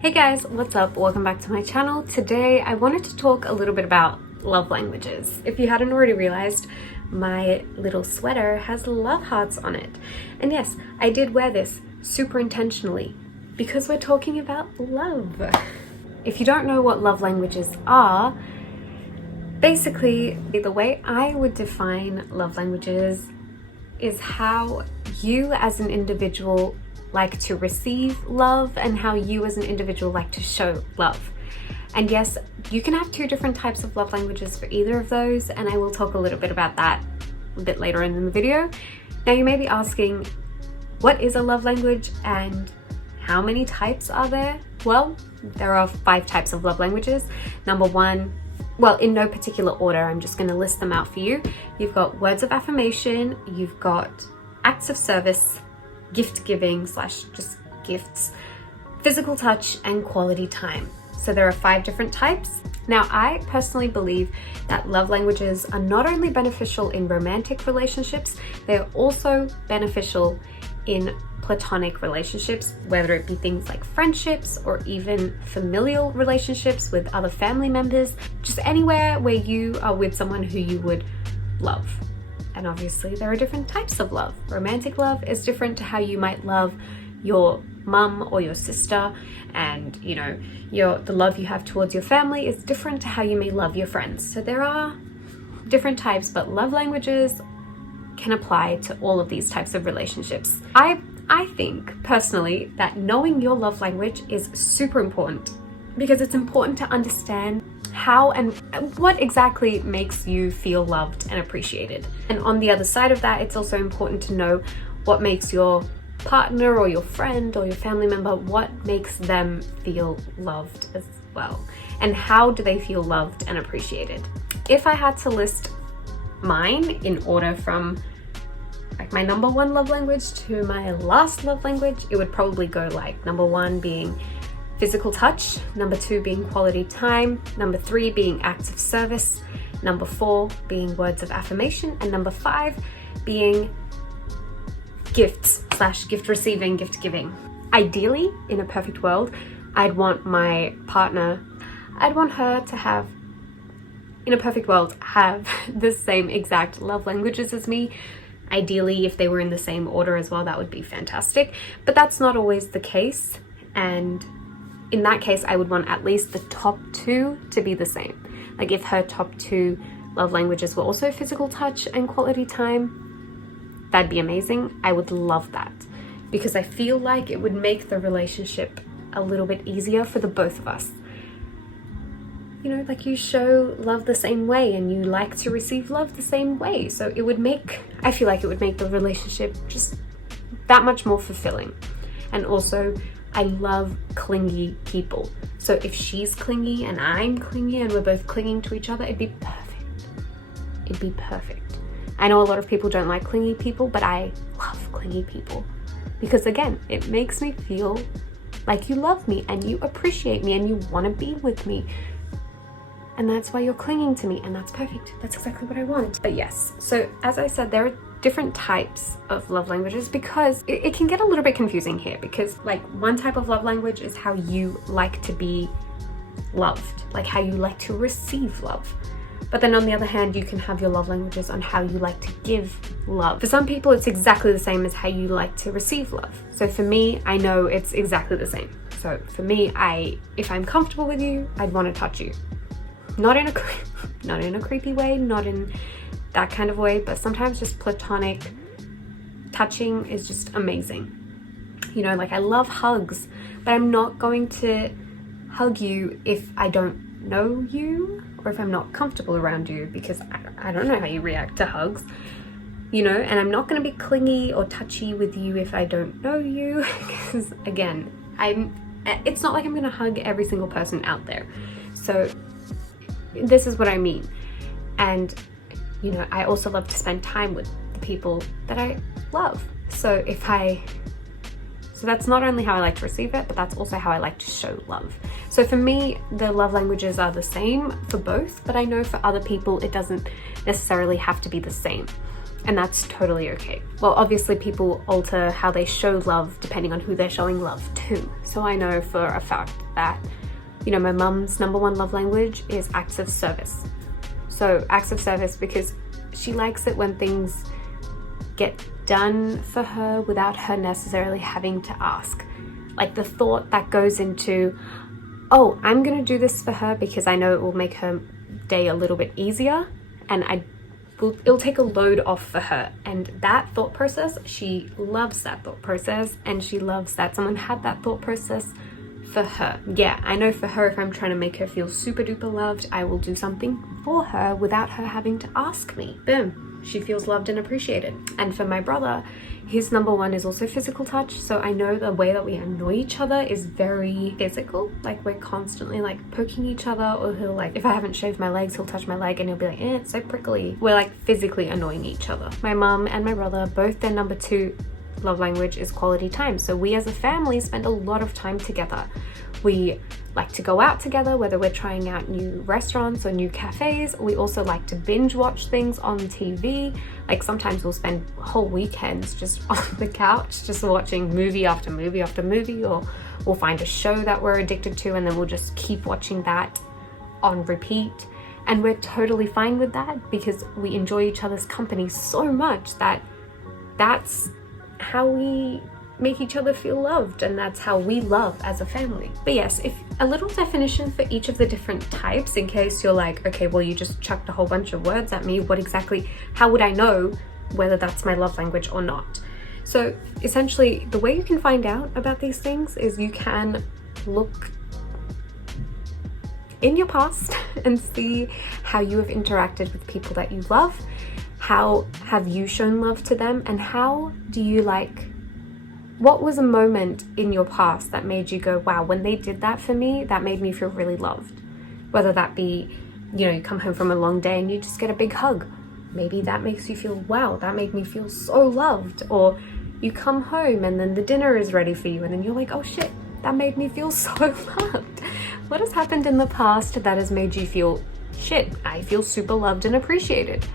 Hey guys, what's up? Welcome back to my channel. Today I wanted to talk a little bit about love languages. If you hadn't already realized, my little sweater has love hearts on it. And yes, I did wear this super intentionally because we're talking about love. If you don't know what love languages are, basically the way I would define love languages is how you as an individual like to receive love and how you as an individual like to show love. And yes, you can have two different types of love languages for either of those, and I will talk a little bit about that a bit later in the video. Now you may be asking, what is a love language and how many types are there? Well, there are 5 types of love languages. Number 1, well, in no particular order, I'm just going to list them out for you. You've got words of affirmation, you've got acts of service, gift giving / just gifts, physical touch, and quality time. So there are 5 different types. Now, I personally believe that love languages are not only beneficial in romantic relationships, they are also beneficial in platonic relationships, whether it be things like friendships or even familial relationships with other family members, just anywhere where you are with someone who you would love. And obviously there are different types of love. Romantic love is different to how you might love your mum or your sister, and the love you have towards your family is different to how you may love your friends. So there are different types, but love languages can apply to all of these types of relationships. I think personally that knowing your love language is super important, because it's important to understand how and what exactly makes you feel loved and appreciated. And on the other side of that, it's also important to know what makes your partner or your friend or your family member, what makes them feel loved as well, and how do they feel loved and appreciated. If I had to list mine in order from like my number 1 love language to my last love language, it would probably go like number 1 being physical touch, number 2 being quality time, number 3 being acts of service, number 4 being words of affirmation, and number 5 being gifts / gift receiving, gift giving. Ideally, in a perfect world, I'd want my partner, I'd want her to have, in a perfect world, have the same exact love languages as me. Ideally, if they were in the same order as well, that would be fantastic. But that's not always the case. And in that case, I would want at least the top 2 to be the same. Like if her top 2 love languages were also physical touch and quality time, that'd be amazing. I would love that, because I feel like it would make the relationship a little bit easier for the both of us. Like you show love the same way and you like to receive love the same way. So I feel like it would make the relationship just that much more fulfilling. And also, I love clingy people. So if she's clingy and I'm clingy and we're both clinging to each other, it'd be perfect. It'd be perfect. I know a lot of people don't like clingy people, but I love clingy people. Because again, it makes me feel like you love me and you appreciate me and you want to be with me. And that's why you're clinging to me, and that's perfect. That's exactly what I want. But yes, so as I said, there are different types of love languages, because it can get a little bit confusing here, because like one type of love language is how you like to be loved, like how you like to receive love. But then on the other hand, you can have your love languages on how you like to give love. For some people, it's exactly the same as how you like to receive love. So for me, I know it's exactly the same. So for me, if I'm comfortable with you, I'd want to touch you. Not in a creepy way, not in that kind of way, but sometimes just platonic touching is just amazing. Like I love hugs, but I'm not going to hug you if I don't know you or if I'm not comfortable around you, because I don't know how you react to hugs, and I'm not going to be clingy or touchy with you if I don't know you, because again, it's not like I'm going to hug every single person out there. So this is what I mean. And I also love to spend time with the people that I love. So that's not only how I like to receive it, but that's also how I like to show love. So for me, the love languages are the same for both, but I know for other people it doesn't necessarily have to be the same. and that's totally okay. Well, obviously people alter how they show love depending on who they're showing love to. So I know for a fact that, you know, my mum's #1 love language is acts of service. So acts of service because she likes it when things get done for her without her necessarily having to ask. Like the thought that goes into, oh, I'm gonna do this for her because I know it will make her day a little bit easier, and it'll take a load off for her. And that thought process, she loves that thought process, and she loves that someone had that thought process for her. Yeah, I know for her, if I'm trying to make her feel super duper loved, I will do something for her without her having to ask me. Boom. She feels loved and appreciated. And for my brother, his #1 is also physical touch. So I know the way that we annoy each other is very physical. Like we're constantly like poking each other, or he'll like, if I haven't shaved my legs, he'll touch my leg and he'll be like, it's so prickly. We're like physically annoying each other. My mum and my brother, both their #2 love language is quality time. So we as a family spend a lot of time together. We like to go out together, whether we're trying out new restaurants or new cafes. We also like to binge watch things on TV. Like sometimes we'll spend whole weekends just on the couch, just watching movie after movie after movie, or we'll find a show that we're addicted to and then we'll just keep watching that on repeat. And we're totally fine with that because we enjoy each other's company so much that that's how we make each other feel loved, and that's how we love as a family. But yes, if a little definition for each of the different types, in case you're like, okay, well, you just chucked a whole bunch of words at me, how would I know whether that's my love language or not? So essentially, the way you can find out about these things is you can look in your past and see how you have interacted with people that you love. How have you shown love to them, and how do you what was a moment in your past that made you go, wow, when they did that for me, that made me feel really loved? Whether that be, you know, you come home from a long day and you just get a big hug. Maybe that makes you feel, wow, that made me feel so loved. Or you come home and then the dinner is ready for you and then you're like, oh shit, that made me feel so loved. What has happened in the past that has made you feel, shit, I feel super loved and appreciated?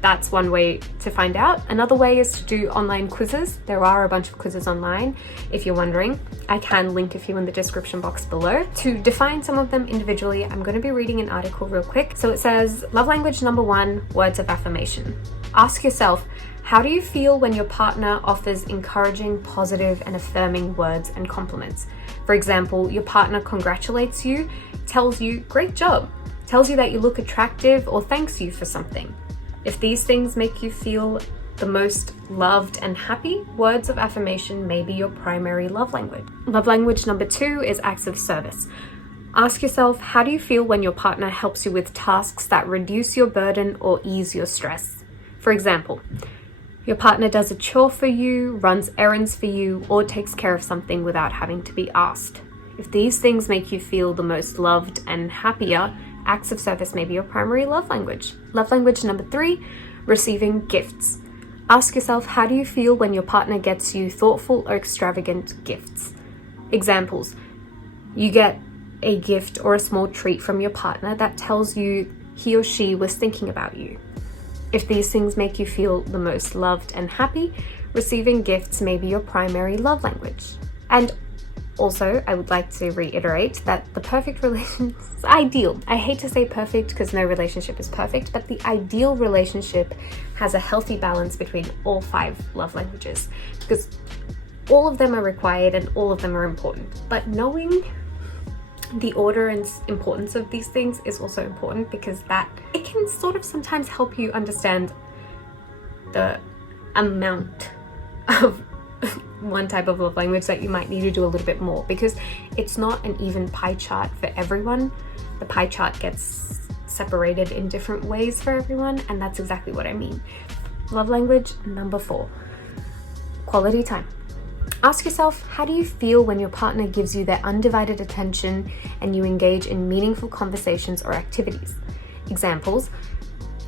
That's one way to find out. Another way is to do online quizzes. There are a bunch of quizzes online, if you're wondering. I can link a few in the description box below. To define some of them individually, I'm going to be reading an article real quick. So it says, love language #1, words of affirmation. Ask yourself, how do you feel when your partner offers encouraging, positive, and affirming words and compliments? For example, your partner congratulates you, tells you, great job, tells you that you look attractive, or thanks you for something. If these things make you feel the most loved and happy, words of affirmation may be your primary love language. Love language #2 is acts of service. Ask yourself, how do you feel when your partner helps you with tasks that reduce your burden or ease your stress? For example, your partner does a chore for you, runs errands for you, or takes care of something without having to be asked. If these things make you feel the most loved and happier, acts of service may be your primary love language. Love language #3, receiving gifts. Ask yourself, how do you feel when your partner gets you thoughtful or extravagant gifts? Examples, you get a gift or a small treat from your partner that tells you he or she was thinking about you. If these things make you feel the most loved and happy, receiving gifts may be your primary love language. And also, I would like to reiterate that the perfect relationship is ideal. I hate to say perfect because no relationship is perfect, but the ideal relationship has a healthy balance between all 5 love languages, because all of them are required and all of them are important. But knowing the order and importance of these things is also important, because that it can sort of sometimes help you understand the amount of one type of love language that you might need to do a little bit more, because it's not an even pie chart for everyone. The pie chart gets separated in different ways for everyone, and that's exactly what I mean. Love language #4, quality time. Ask yourself, how do you feel when your partner gives you their undivided attention and you engage in meaningful conversations or activities? Examples,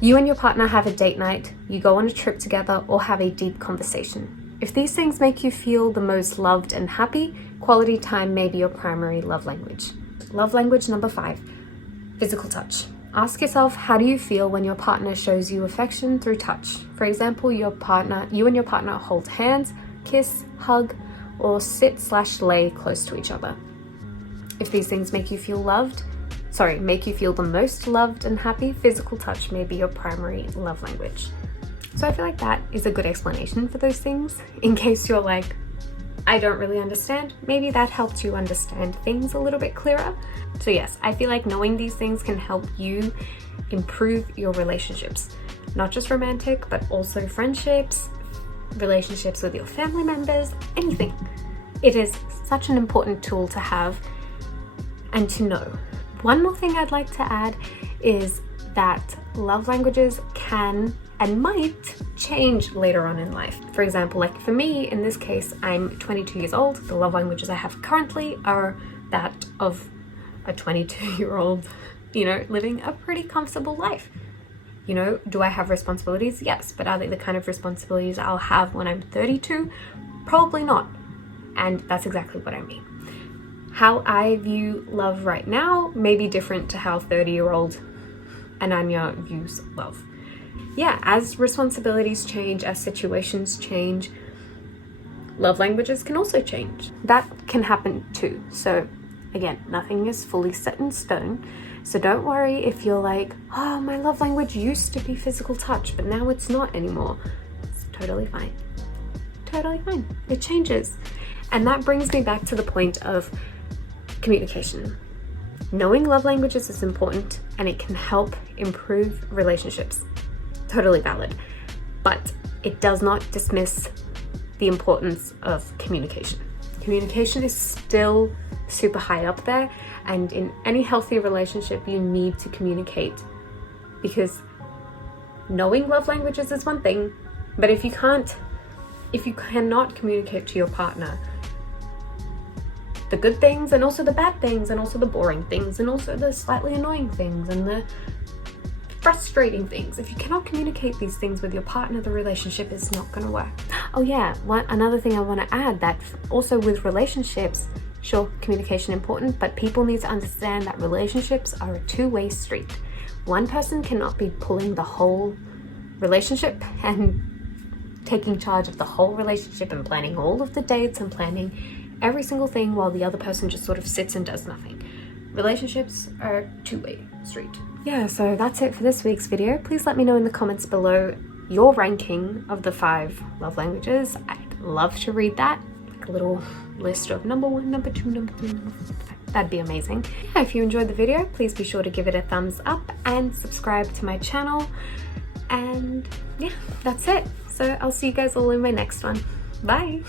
you and your partner have a date night, you go on a trip together, or have a deep conversation. If these things make you feel the most loved and happy, quality time may be your primary love language. Love language #5, physical touch. Ask yourself, how do you feel when your partner shows you affection through touch? For example, you and your partner hold hands, kiss, hug, or sit/lay close to each other. If these things make you feel the most loved and happy, physical touch may be your primary love language. So I feel like that is a good explanation for those things. In case you're like, I don't really understand, maybe that helped you understand things a little bit clearer. So yes, I feel like knowing these things can help you improve your relationships, not just romantic, but also friendships, relationships with your family members, anything. It is such an important tool to have and to know. One more thing I'd like to add is that love languages can and might change later on in life. For example, like for me, in this case, I'm 22 years old. The love languages I have currently are that of a 22-year-old, living a pretty comfortable life. Do I have responsibilities? Yes, but are they the kind of responsibilities I'll have when I'm 32? Probably not. And that's exactly what I mean. How I view love right now may be different to how 30-year-old Ananya views love. Yeah, as responsibilities change, as situations change, love languages can also change. That can happen too. So again, nothing is fully set in stone. So don't worry if you're like, oh, my love language used to be physical touch, but now it's not anymore. It's totally fine. Totally fine. It changes. And that brings me back to the point of communication. Knowing love languages is important and it can help improve relationships. Totally valid. But it does not dismiss the importance of communication. Communication is still super high up there, and in any healthy relationship you need to communicate, because knowing love languages is one thing, but if you cannot communicate to your partner the good things and also the bad things and also the boring things and also the slightly annoying things and the frustrating things, if you cannot communicate these things with your partner, the relationship is not going to work. Oh yeah, another thing I want to add, that also with relationships, sure, communication important, but people need to understand that relationships are a two-way street. One person cannot be pulling the whole relationship and taking charge of the whole relationship and planning all of the dates and planning every single thing while the other person just sort of sits and does nothing. Relationships are a two-way street. Yeah, so that's it for this week's video. Please let me know in the comments below your ranking of the 5 love languages. I'd love to read that, like a little list of number 1, number 2, number 3, number 4. That'd be amazing. Yeah, if you enjoyed the video, please be sure to give it a thumbs up and subscribe to my channel. And yeah, that's it. So I'll see you guys all in my next one. Bye.